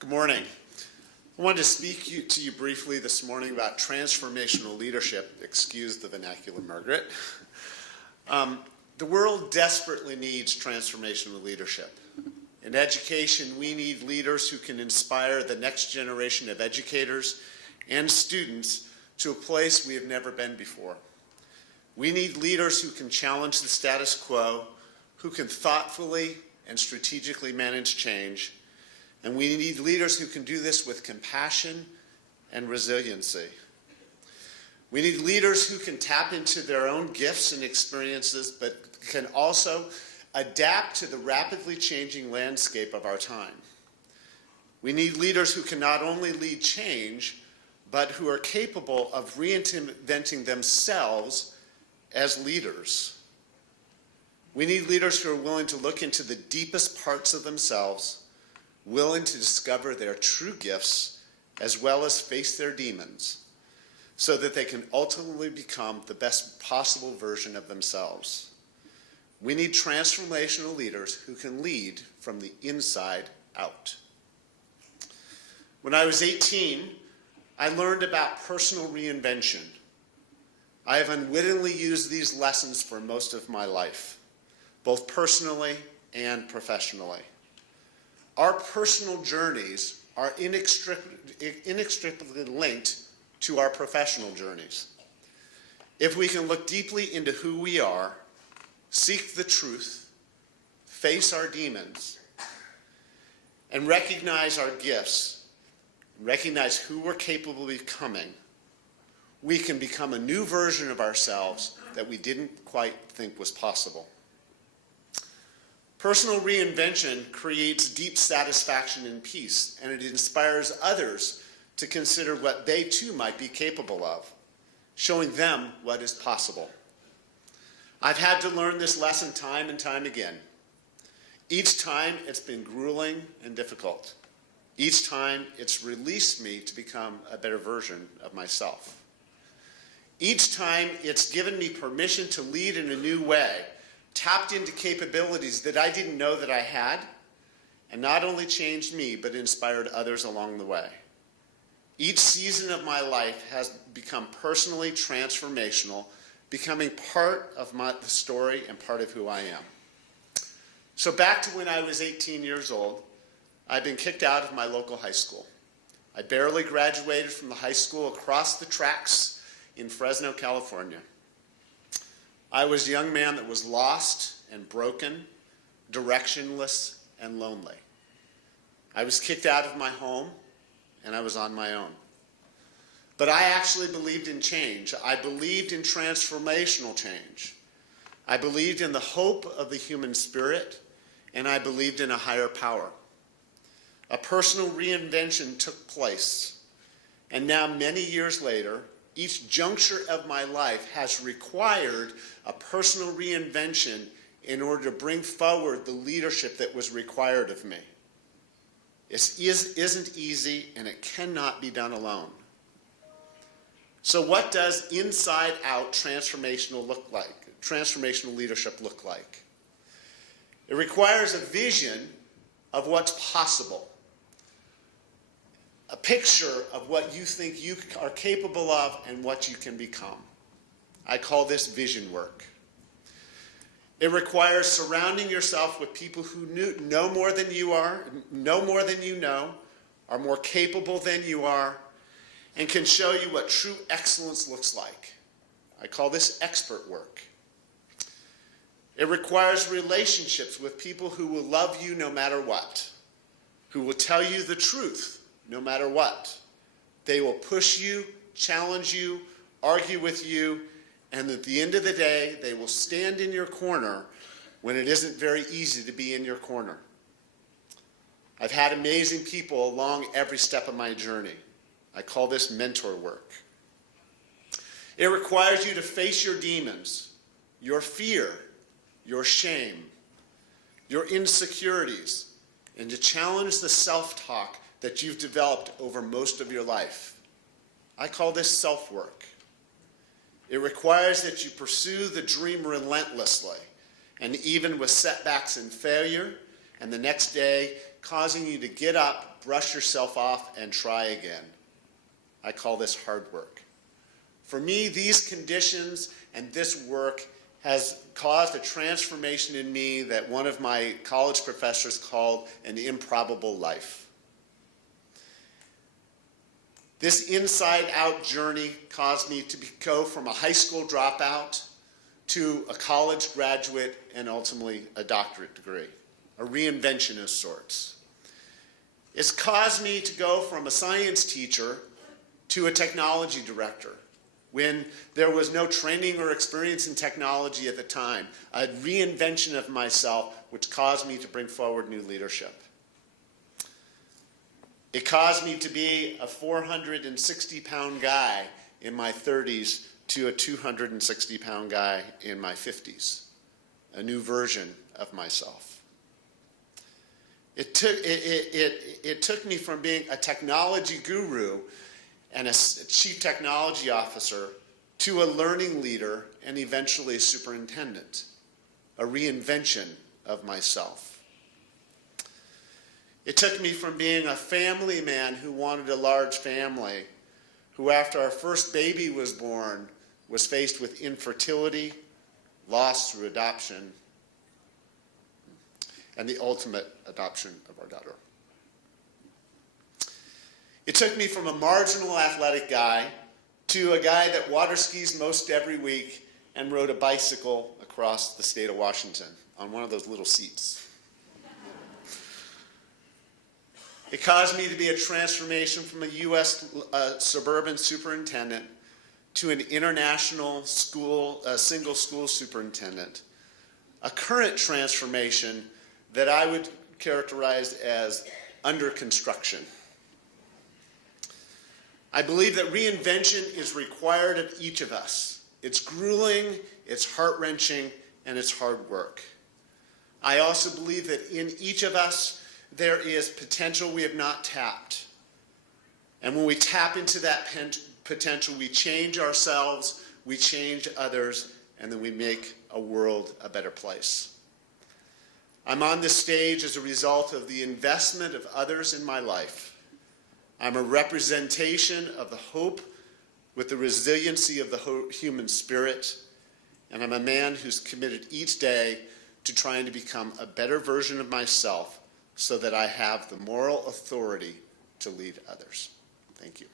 Good morning. I wanted to speak to you briefly this morning about transformational leadership. Excuse the vernacular, Margaret. The world desperately needs transformational leadership. In education, we need leaders who can inspire the next generation of educators and students to a place we have never been before. We need leaders who can challenge the status quo, who can thoughtfully and strategically manage change, and we need leaders who can do this with compassion and resiliency. We need leaders who can tap into their own gifts and experiences, but can also adapt to the rapidly changing landscape of our time. We need leaders who can not only lead change, but who are capable of reinventing themselves as leaders. We need leaders who are willing to look into the deepest parts of themselves, willing to discover their true gifts, as well as face their demons, so that they can ultimately become the best possible version of themselves. We need transformational leaders who can lead from the inside out. When I was 18, I learned about personal reinvention. I have unwittingly used these lessons for most of my life, both personally and professionally. Our personal journeys are inextricably linked to our professional journeys. If we can look deeply into who we are, seek the truth, face our demons, and recognize our gifts, recognize who we're capable of becoming, we can become a new version of ourselves that we didn't quite think was possible. Personal reinvention creates deep satisfaction and peace, and it inspires others to consider what they too might be capable of, showing them what is possible. I've had to learn this lesson time and time again. Each time it's been grueling and difficult. Each time it's released me to become a better version of myself. Each time it's given me permission to lead in a new way, tapped into capabilities that I didn't know that I had, and not only changed me, but inspired others along the way. Each season of my life has become personally transformational, becoming part of the story and part of who I am. So back to when I was 18 years old, I'd been kicked out of my local high school. I barely graduated from the high school across the tracks in Fresno, California. I was a young man that was lost and broken, directionless and lonely. I was kicked out of my home, and I was on my own. But I actually believed in change. I believed in transformational change. I believed in the hope of the human spirit, and I believed in a higher power. A personal reinvention took place, and now many years later, each juncture of my life has required a personal reinvention in order to bring forward the leadership that was required of me. It isn't easy, and it cannot be done alone. So what does inside-out transformational leadership look like? It requires a vision of what's possible, a picture of what you think you are capable of and what you can become. I call this vision work. It requires surrounding yourself with people who know more than you are, know more than you know, are more capable than you are, and can show you what true excellence looks like. I call this expert work. It requires relationships with people who will love you no matter what, who will tell you the truth no matter what. They will push you, challenge you, argue with you, and at the end of the day, they will stand in your corner when it isn't very easy to be in your corner. I've had amazing people along every step of my journey. I call this mentor work. It requires you to face your demons, your fear, your shame, your insecurities, and to challenge the self-talk that you've developed over most of your life. I call this self-work. It requires that you pursue the dream relentlessly, and even with setbacks and failure, and the next day causing you to get up, brush yourself off, and try again. I call this hard work. For me, these conditions and this work has caused a transformation in me that one of my college professors called an improbable life. This inside-out journey caused me to go from a high school dropout to a college graduate and ultimately a doctorate degree, a reinvention of sorts. It's caused me to go from a science teacher to a technology director when there was no training or experience in technology at the time, a reinvention of myself which caused me to bring forward new leadership. It caused me to be a 460-pound guy in my 30s to a 260-pound guy in my 50s, a new version of myself. It took me from being a technology guru and a chief technology officer to a learning leader and eventually a superintendent, a reinvention of myself. It took me from being a family man who wanted a large family, who after our first baby was born, was faced with infertility, loss through adoption, and the ultimate adoption of our daughter. It took me from a marginal athletic guy to a guy that water skis most every week and rode a bicycle across the state of Washington on one of those little seats. It caused me to be a transformation from a U.S. suburban superintendent to an international school, single school superintendent, a current transformation that I would characterize as under construction. I believe that reinvention is required of each of us. It's grueling, it's heart-wrenching, and it's hard work. I also believe that in each of us, there is potential we have not tapped. And when we tap into that potential, we change ourselves, we change others, and then we make a world a better place. I'm on this stage as a result of the investment of others in my life. I'm a representation of the hope with the resiliency of the human spirit, and I'm a man who's committed each day to trying to become a better version of myself so that I have the moral authority to lead others. Thank you.